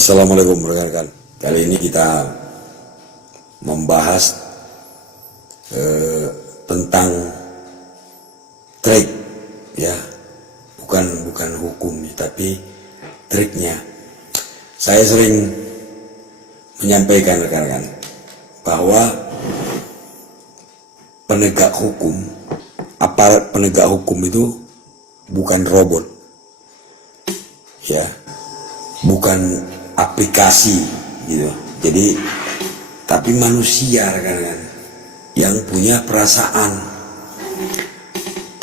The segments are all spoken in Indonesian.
Assalamualaikum rekan-rekan. Kali ini kita membahas tentang trik, ya, bukan hukum, tapi triknya. Saya sering menyampaikan rekan-rekan bahwa penegak hukum, aparat penegak hukum itu bukan robot, ya, bukan aplikasi gitu. Jadi tapi manusia rekan-rekan yang punya perasaan,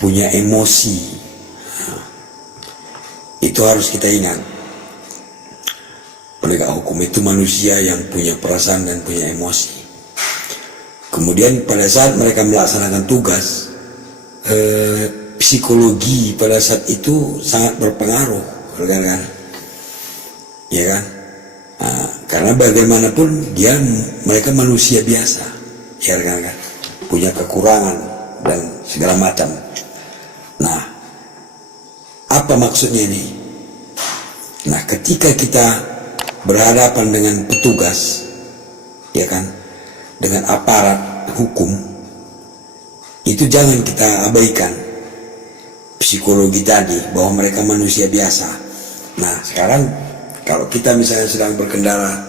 punya emosi. Itu harus kita ingat. Penegak hukum itu manusia yang punya perasaan dan punya emosi. Kemudian pada saat mereka melaksanakan tugas, psikologi pada saat itu sangat berpengaruh rekan-rekan, ya kan? Nah, karena bagaimanapun mereka manusia biasa, ya kan, punya kekurangan dan segala macam. Nah, apa maksudnya ini? Nah, ketika kita berhadapan dengan petugas, ya kan, dengan aparat hukum, itu jangan kita abaikan psikologi tadi bahwa mereka manusia biasa. Nah, sekarang kalau kita misalnya sedang berkendara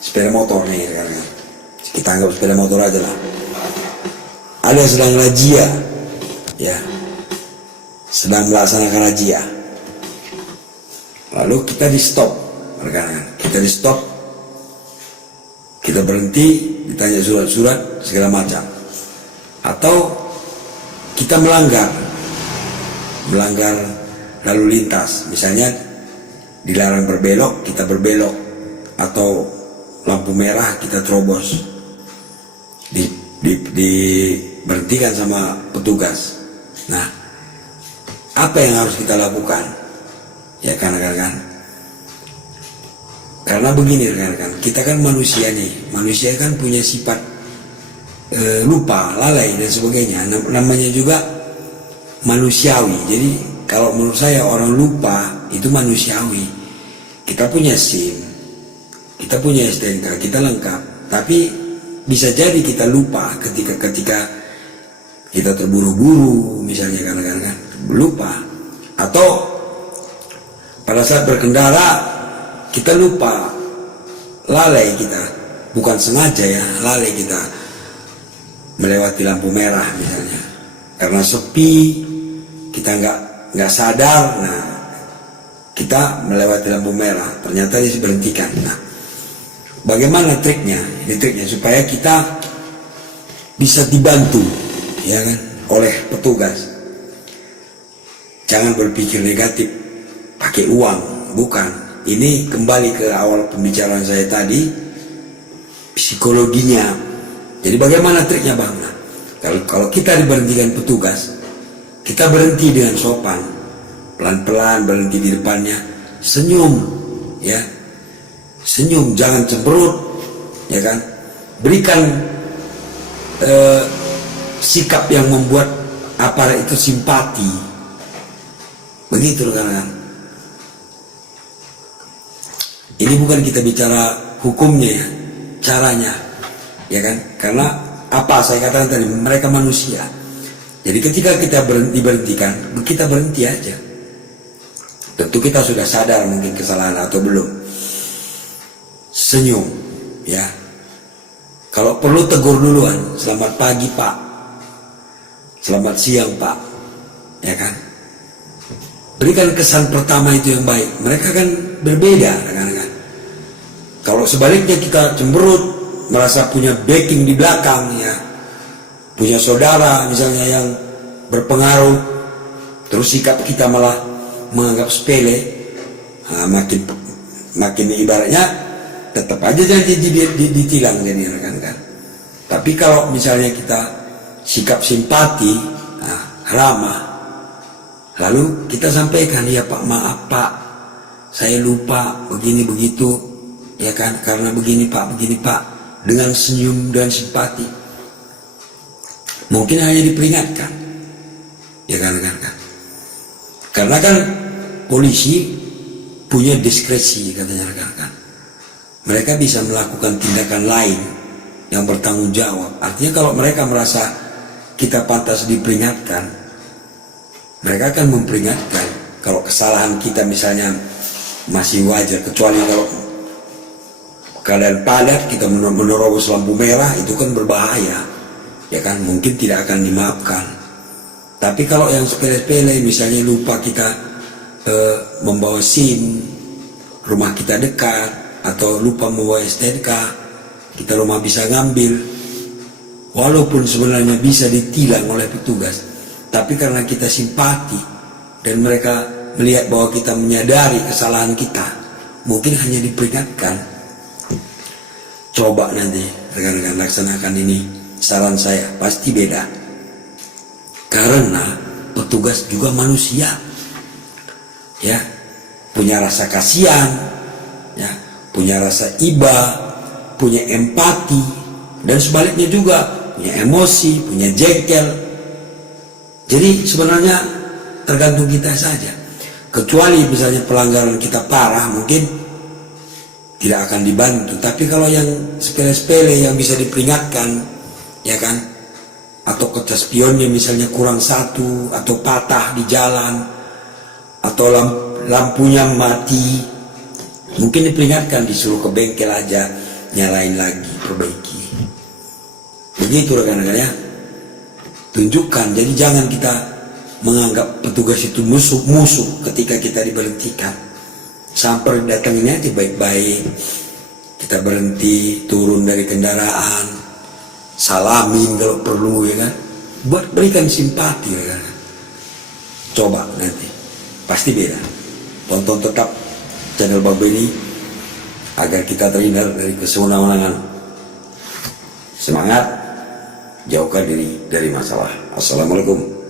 sepeda motor nih, kita anggap sepeda motor aja lah. Ada yang sedang razia, ya, sedang melaksanakan razia. Lalu kita di stop, kita di stop, kita berhenti, ditanya surat-surat segala macam. Atau kita melanggar lalu lintas, misalnya dilarang berbelok, kita berbelok, atau lampu merah kita terobos, diberhentikan sama petugas. Nah, apa yang harus kita lakukan? Ya kan, karena begini rekan-rekan, kita kan manusia nih, manusia kan punya sifat lupa, lalai dan sebagainya. Namanya juga manusiawi. Jadi kalau menurut saya orang lupa itu manusiawi. Kita punya SIM, kita punya STNK, kita lengkap. Tapi bisa jadi kita lupa ketika kita terburu-buru, misalnya kan lupa. Atau pada saat berkendara kita lupa, lalai kita, bukan sengaja ya, lalai kita melewati lampu merah misalnya. Karena sepi, kita nggak sadar, nah kita melewati lampu merah, ternyata diberhentikan. Nah, bagaimana triknya? Ini triknya supaya kita bisa dibantu, ya kan, oleh petugas. Jangan berpikir negatif, pakai uang, bukan. Ini kembali ke awal pembicaraan saya tadi, psikologinya. Jadi bagaimana triknya Bang? Nah, kalau kita diberhentikan petugas, kita berhenti dengan sopan, pelan-pelan berhenti di depannya, senyum, ya, senyum, jangan cemberut, ya kan, berikan sikap yang membuat aparat itu simpati, begitu kan. Ini bukan kita bicara hukumnya ya, caranya, ya kan, karena apa saya katakan tadi, mereka manusia. Jadi ketika kita diberhentikan, kita berhenti aja. Tentu kita sudah sadar mungkin kesalahan atau belum. Senyum, ya. Kalau perlu tegur duluan, selamat pagi Pak, selamat siang Pak, ya kan. Berikan kesan pertama itu yang baik. Mereka kan berbeda, kan. Kalau sebaliknya kita cemberut, merasa punya backing di belakang, ya, punya saudara misalnya yang berpengaruh, terus sikap kita malah menganggap sepele, nah, makin ibaratnya tetap aja jadi ditilang jadi kan. Tapi kalau misalnya kita sikap simpati, nah, ramah, lalu kita sampaikan, ya Pak, maaf Pak, saya lupa begini begitu, ya kan, karena begini Pak, dengan senyum dan simpati. Mungkin hanya diperingatkan, ya kan. Karena kan polisi punya diskresi katanya rekan-rekan. mereka bisa melakukan tindakan lain yang bertanggung jawab. Artinya kalau mereka merasa kita pantas diperingatkan, mereka akan memperingatkan. Kalau kesalahan kita misalnya masih wajar, kecuali kalau kalian padat kita menerobos lampu merah, itu kan berbahaya, ya kan, mungkin tidak akan dimaafkan. Tapi kalau yang sepele-sepele, misalnya lupa kita membawa SIM, rumah kita dekat, atau lupa membawa STNK, kita rumah bisa ngambil, walaupun sebenarnya bisa ditilang oleh petugas, tapi karena kita simpati dan mereka melihat bahwa kita menyadari kesalahan kita, mungkin hanya diperingatkan. Coba nanti rekan-rekan laksanakan ini, saran saya pasti beda, karena petugas juga manusia, ya, punya rasa kasihan, ya, punya rasa iba, punya empati, dan sebaliknya juga punya emosi, punya jengkel. Jadi sebenarnya tergantung kita saja. Kecuali misalnya pelanggaran kita parah, mungkin tidak akan dibantu. Tapi kalau yang sepele-sepele yang bisa diperingatkan, ya kan, atau kaca spionnya misalnya kurang satu, atau patah di jalan, atau lampunya mati, mungkin diperingatkan, disuruh ke bengkel aja, nyalain lagi, perbaiki. Begitu rekan-rekan ya, tunjukkan. Jadi jangan kita menganggap petugas itu musuh ketika kita diberhentikan. Sampai datangin aja baik-baik, kita berhenti, turun dari kendaraan, salamin kalau perlu, ya kan, berikan simpati, ya kan. Coba nanti pasti beda. Tonton tetap channel Bang Benny agar kita terhindar dari kesewenang-wenangan. Semangat, jauhkan diri dari masalah. Assalamualaikum.